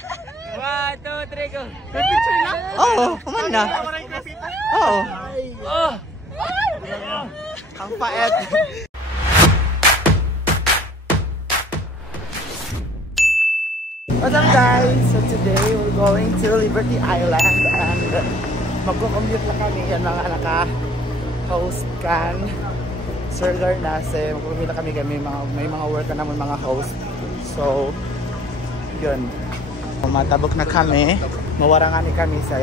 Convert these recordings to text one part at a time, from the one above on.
1, 2, 3, go. Picture na? Oo, kuman na. Oo. Oh. Ang paet. What's up guys? So today we're going to Liberty Island and magko-commute na kami. Yan mga naka-host kan Sir Garnase. Magko-commute na kami. May mga work na naman mga host. So yun. Matabok na kami. Mawarangan ni kami sa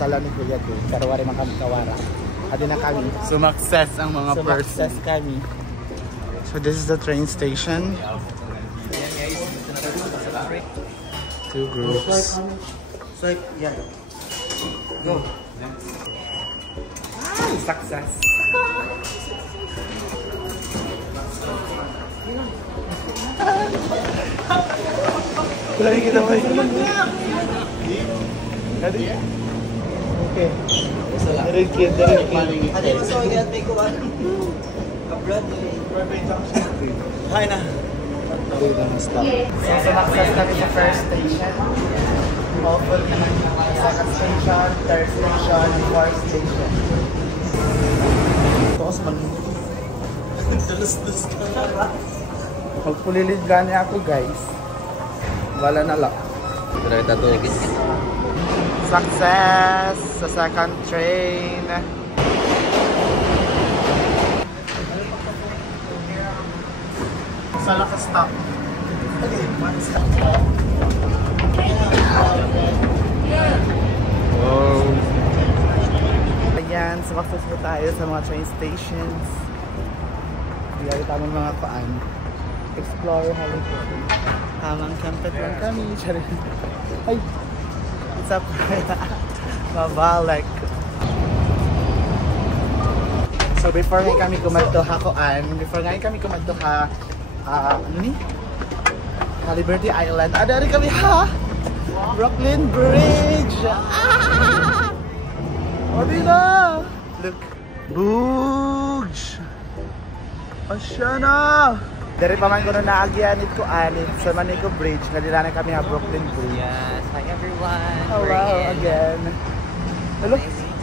sala ni Kuya ko. Pero wala man kami kawara. Adi na kami. Sumakses ang mga person. Sumakses kami. So this is the train station. Two groups. Swipe, yeah. Go. Ah, success. Lagi kita boy. Ready? Okay. Dari kid. Ada yung so yan, may kuwan. Kabrad. Hi na. So, sumakses kami sa first station. Hopeful naman second station, third station, and fourth station. Tapos Tulus-tulus ka. magpulilid gani ako guys. Wala na lang. Success sa second train. Sa lakas stop. Wow. Ayan, sumakses po tayo sa mga train stations. Biyari tamang mga paan. Explore Hollywood. Tamang campet lang kami. Ay! What's up? Mabalik. So before nga kami kumadto ano ni? Liberty Island. Ada rin kami ha! Brooklyn Bridge! Ah! O dito! Look! Boogs! Asya na! Dari pa man ko na naagyanit ko anit sa Manico Bridge. Nadilanan kami ha Brooklyn Bridge. Yes, hi everyone. Oh wow, again. Hello?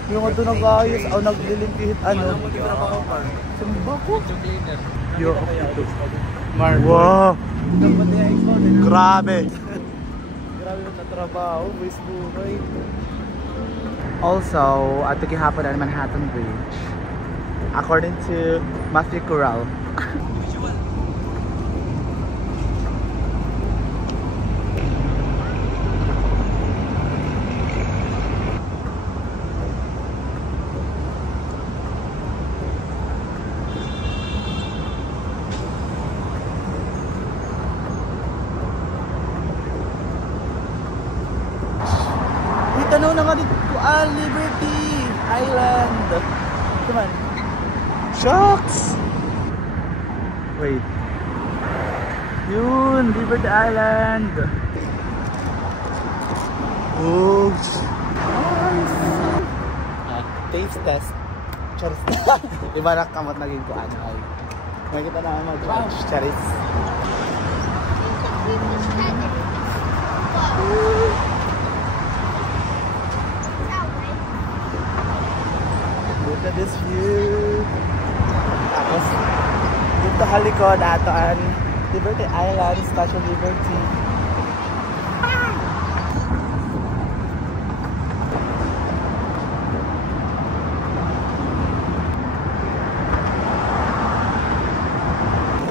Yung ito nag-ayos, naglilimpihit ano? Sumba ko? Yo, ito. Wow! Grabe! Grabe yung natrabaho, buwis buhay. Also, at gihapon na Manhattan Bridge. According to Matthew Corral. Tanaw na nga dito Liberty Island. Come on. Shucks! Wait. Yun, Liberty Island. Oops. Nice. Taste test. Charis. Diba nakamot naging ko ano ay. Makikita na mag-judge. Charis. Look at this view. Tapos dito halikod atoan Liberty Island, Statue of Liberty.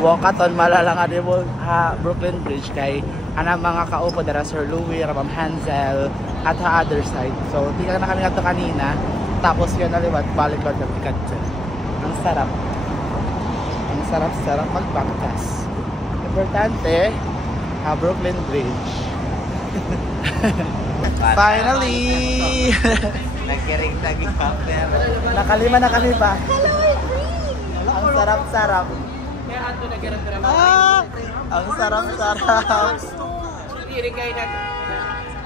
Wakaton malala nga din mo Brooklyn Bridge kay anang mga kaupo dara Sir Louis, Ramam Hansel at ha other side. So tingnan na kami nga kanina. Tapos yun na liwat, balik ko na pikat dyan. Ang sarap. Ang sarap-sarap magbangkas. Importante, Brooklyn Bridge. Finally! Nagkiring lagi pa, pero... Nakalima na kami pa. Ang sarap-sarap. Ah! Ang sarap-sarap. Hindi kayo na...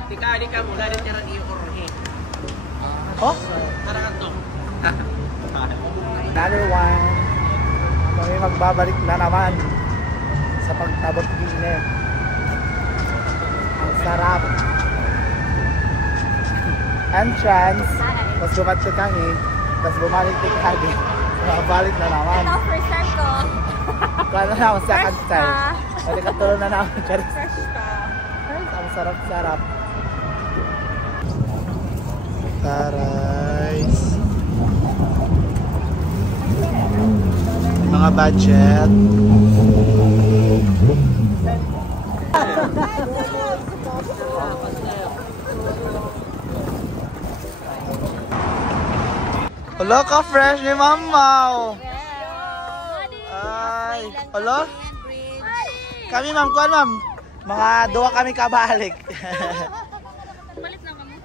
Tika ka mula rin tira niyo korhe. Oh? Tarakanto. Another one. Kami magbabalik na naman sa pagtabot din. Ang Sarap. Entrance. Tapos bumatso kami. Tapos bumalik din kami. Bumalik na naman. Ito, first time ko. Kaya na naman second Fresh time. pa. Pwede katulong na naman. Fresh pa. Ang sarap-sarap. Tarais. Mga budget. Hello ka fresh ni Mamaw. Ay, hello? Kami ma'am, kuan ma'am. Mga duwa kami kabalik. Balik na kami.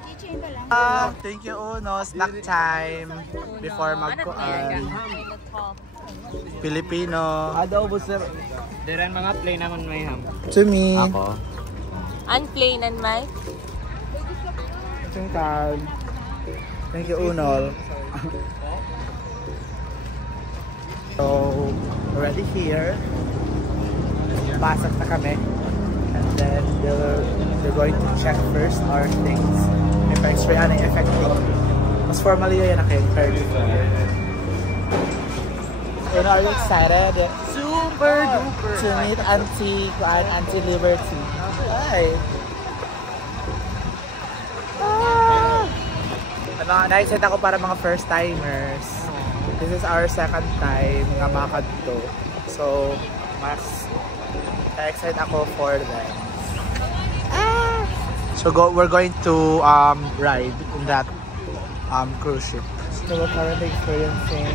Keychain ba lang? Thank you Uno, snack time before magkuan. Filipino. Adobo sir. Diran mga plain naman may ham. To me. Ako. Unplain and Mike. Thank you Unol. So, already here. Pasok na kami. And then they're going to check first our things. If x-ray ano yung effective. Mas formally yun naka-incurred. You know, are you excited? Super duper. To meet Auntie Liberty. Hi! Na-excited ako para mga first timers. This is our second time nga makadto. So, mas excited ako for them. So we're going to ride in that cruise ship. So we're currently experiencing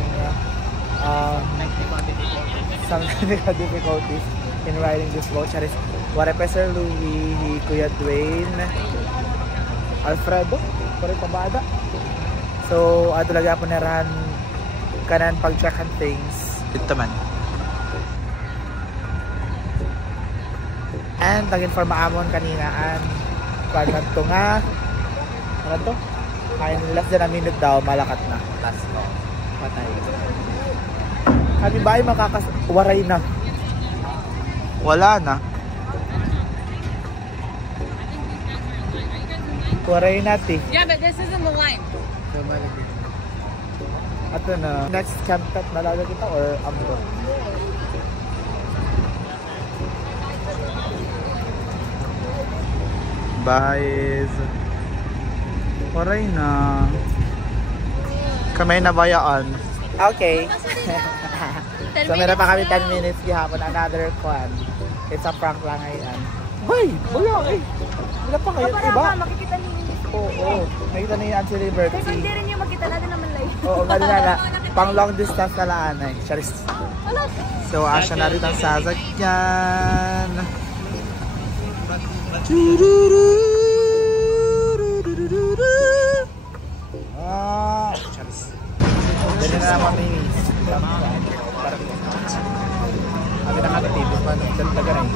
some technical difficulties in riding this boat. Sir Louie, Kuya Dwayne, Alfredo, pare pabada. So, talaga po naran kanan pag-checkan things. Ito man. And, nag-inform maamon kanina kuan man to nga. Ano to? Kain last na minute daw, malakat na. Last ko. Patay. Kami ba ay makakawaray na? Wala na. Waray natin. Yeah, but this isn't the line. Ato na. Next camp pet nalaga kita or amro? Bye. Waray na. Kamay na bayaan. Okay. So meron pa kami 10 minutes gihapon. Another one. It's a prank lang ngayon. Bay! Wala eh! Wala pa kayo, Para iba? makikita niyo. Oo. Nakita niyo yung Auntie Liberty. Kasi hindi rin yung makita natin naman live. Oo, nga pang long distance na laan eh. Charis. Wala. So, asya na rin ang sasakyan. Charis. Dali na naman may kami na nakatibig pa ng talaga rin.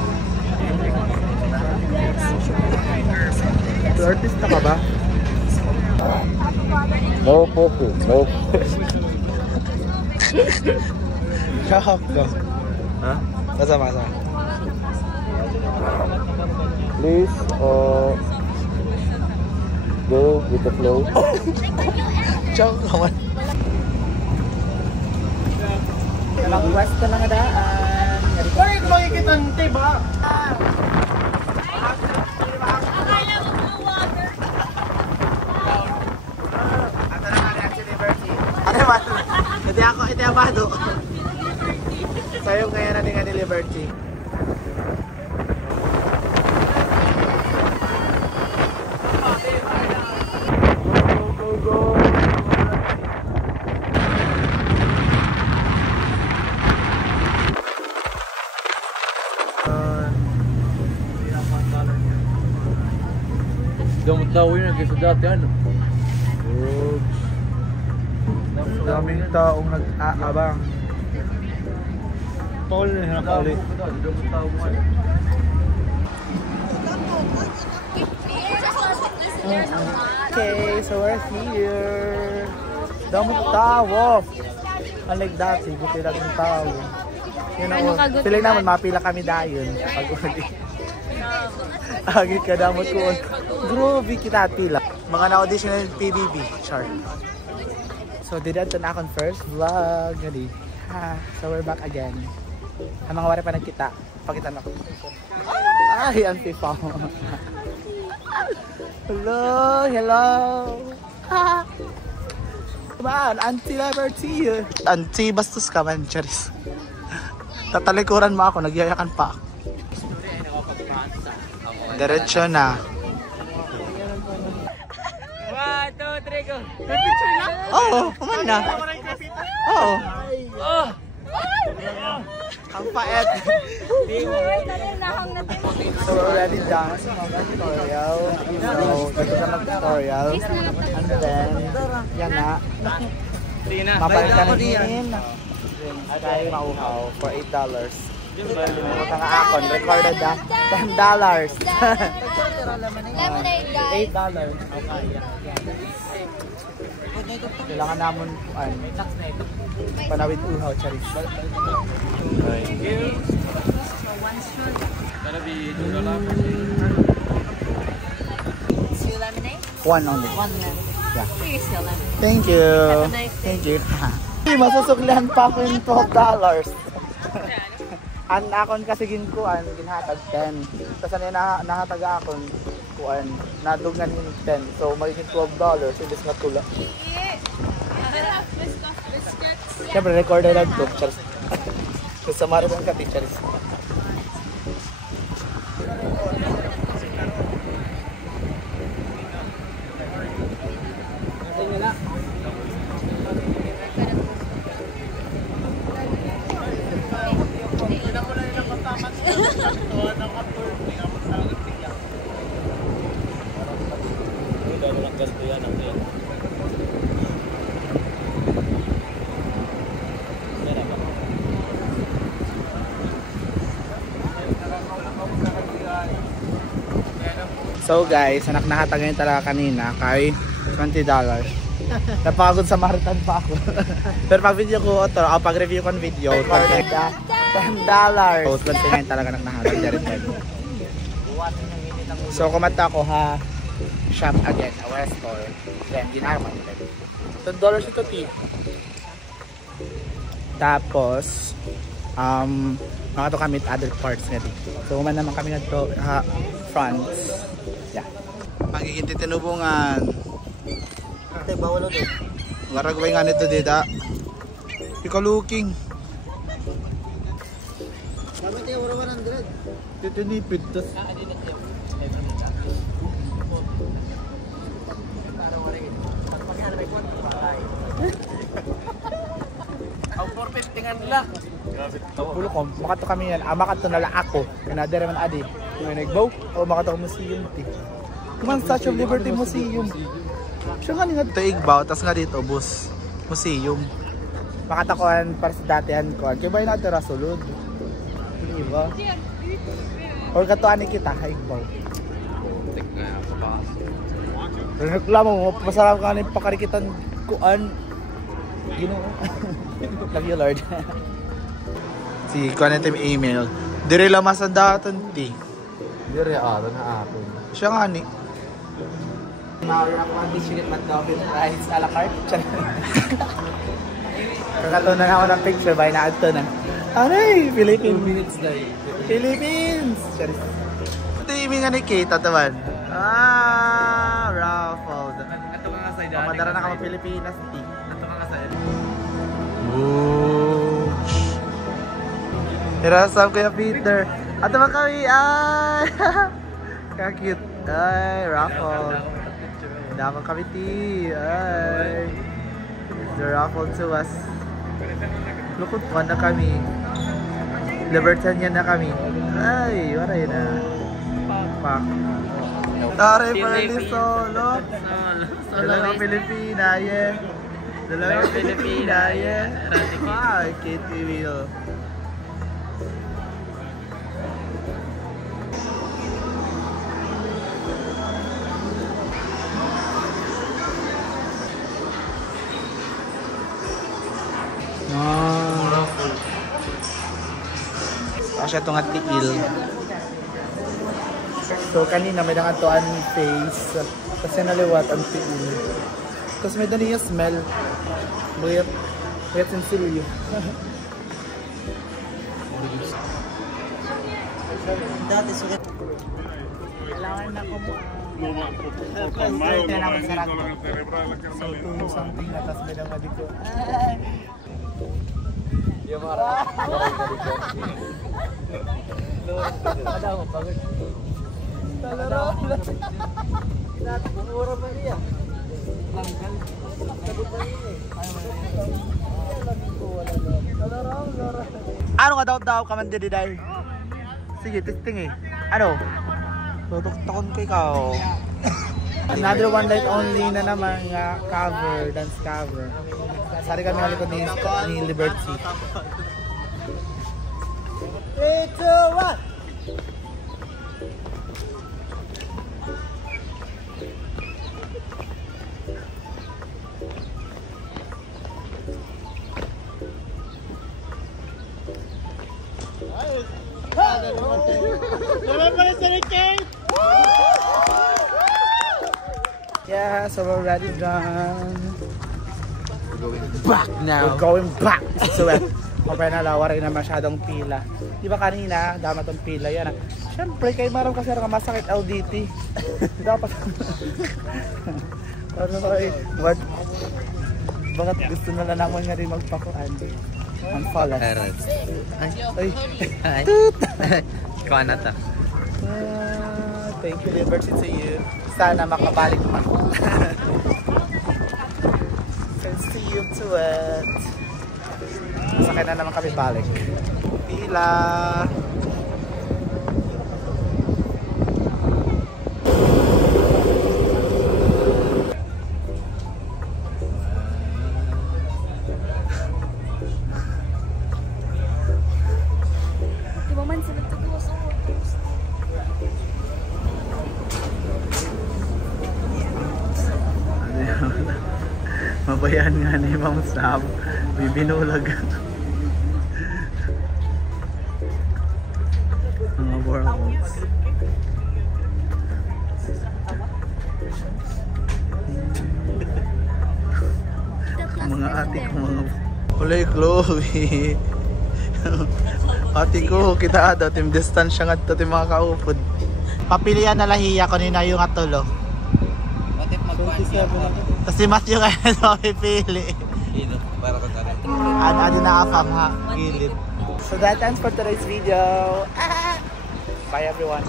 So, artista ka ba? No popo. No. Shahak ka. Ha? Kasama. Please go with the flow. Chow kawan. Walang pwesto lang daan. Bakit makikita nito ba? Akala mo blue water. Ato na nga ni Auntie Liberty. Ano ba? Hindi abado. Sa'yo ngayon natin nga ni Liberty. Damot-dawin na kasi dati ano. Daming taong nag-aabang. Paul na nakaulit. Okay, so we're here. Damot tawo. Unlike dati, buti lang yung tao. You know, feeling naman mapila kami dayon pag uli. Agit ka damot ko. Groovy kita tila. Mga na-audition ng PBB. Char. So, dito na akong first vlog. Gadi. Ha. So, we're back again. Ang mga wari pa nagkita. Pakita na ko. Ay, auntie pa. Hello, hello. Ha. Man, auntie Liberty. Auntie, bastos ka man, Charis. Tatalikuran mo ako, nagyayakan pa ako. Diretso na. 1, 2, 3, go! Oo, kuman na. Oo. Oh! Ang paet. So we're already done sa mga tutorial. So, dito sa mag-tutorial. And then, yan na. Mapalit ka rin. At ay mauhaw for $8. Limutan nga akon, recorded na $10. Lemonade, guys. $8. Okay, kailangan namon panawid uhaw, Charis. Two lemonade? One only. One lemonade. Yeah. Here's your lemonade. Thank you. Have a nice day. Thank you. Masusuklihan pa ako yung $12. Ang akon kasi ginkuan, ginhatag 10. Tapos ano yung nahatag akon, kuan, nadugan yung 10. So magiging $12. Ibig na tula. Siyempre, recorded lang ito. So samarin ang kapi, Charis. So guys, anak nahatag ngayon talaga kanina kay $20. Napagod sa Maritan pa ako. Pero pag video ko ito, o pag review ko ng video, $10. So $20 talaga nahatag dyan. So kumata ko ha, shop again, a West Store. Then ginarman $10 ito tip. Tapos mga to kami other parts nga dito. So man naman kami nagto front. Yeah. Magiging titinubungan. Ate, bawal ulit. Garagway nga nito dito. Ikaw looking. Sabi tayo, 100. Titinipid to. Ang 450 nga nila. Pulo ko, makato kami yan. Makato nala ako. Kanadere man adi. Yung nagbaw. O makato ko museum. Kuman Statue of Liberty Museum. Siya nga nga dito igbaw. Tapos nga dito bus. Museum. Makatakuan para sa datihan ko. Kaya ba yung natin rasulod? Hindi ba? Or katuan ni kita. Igbaw. Reklamo mo. Pasarap ka na yung pakarikitan kuan. Ginoo. Love you, Lord. Si kuan natin yung email. Dire lamas ang datan ti. Dire aron na ako. Siya nga ni. Mawala ako ang disunit mag-double price a la carte. Kakato na ako ng picture by na adto na. Aray! Philippines! 2 minutes na eh. Philippines! Ito yung nga ni Kate, tatawan. Raffled. Ito nga sa idaan. Pamadara na ka mga Pilipinas. Ito nga sa idaan. Woosh! Hirasam Kuya Peter. Ato ba kami? Ay! Kakute. Ay, raffled. Dako kami ti. Ay! The raffled to us. Lukot pa na kami. Libertanian na kami. Ay, waray na. Pak. Tare Perli solo. Dalawang Pilipina, yeah. Dalawang Pilipina, yeah. Ay, Kitty Wheel. Kasi ito nga tiil. So kanina may nakatuan face. Kasi naliwat ang tiin. Tapos may dali yung smell. Buyat yung silyo. Dati sulit. Kailangan na kumuha. Kailangan sa rato. So 2 something na tapos may naman dito. Yung mga ano ka daw ka man didi dahil? Sige, testing eh. Ano? Tutok-tokon ko ikaw. Another one night only na naman nga cover, dance cover. Sari kami halikod ni Liberty. 3, 2, 1! Yeah, so we're ready done. We're going back now. We're going back. So okay na lawa rin na masyadong pila. Di ba kanina, dama tong pila yan. Siyempre, kay Maram kasi nga masakit LDT. Dapat. Ano ba? Bakit gusto na lang naman nga rin magpakuan? Ang falas. Ay. Ay. Ikaw na ta. Thank you, Liberty, to you. Sana makabalik pa. Thanks to you to it. Masakay na naman kami balik. Pila. Mabayan nga ni Ma'am Sam, bibinulag. Mga borals. Mga ate ko, mga... Ulay, Chloe. Ate ko, kita daw, tim distansya nga ito, tim mga kaupod. Papilian na lahiya ko nina yung atulo. Tapos si Matthew kaya sa pipili. Para ka na rin. Ano na afam ha, gilid. So that ends for today's video. Bye everyone.